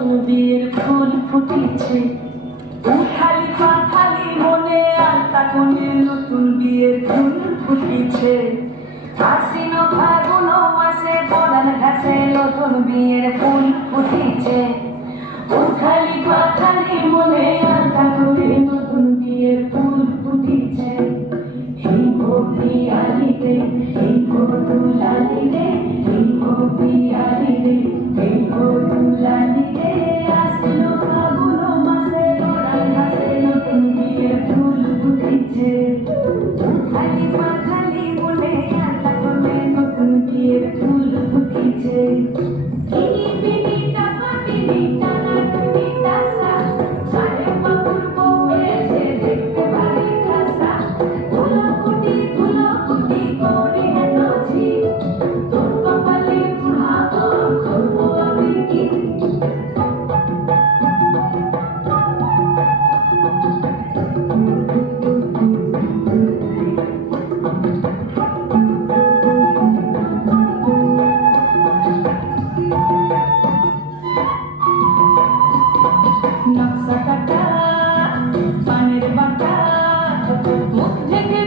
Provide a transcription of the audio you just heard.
নতুন বিয়ের ফুল ফুটেছে, খালি পা খালি মনে আলতা কোণে নতুন বিয়ের ফুল ফুটেছে। আশ্বিন ফাগুন মাসে পরাণ ঘাসে নতুন বিয়ের ফুল ফুটেছে, খালি পা খালি মনে আলতা কোণে নতুন বিয়ের ফুল ফুটেছে। এই পিয়ালি রে, এই দুলালি রে, এই পিয়ালি রে, এই দুলালি রে, আসলো ফাগুন মাসে পরাণ ঘাসে নতুন বিয়ের ফুল ফুটেছে, খালি পা খালি মনে আলতা কোণে নতুন বিয়ের ফুল ফুটেছে। নকশা কাটা পানের বাটা মুখ থেকে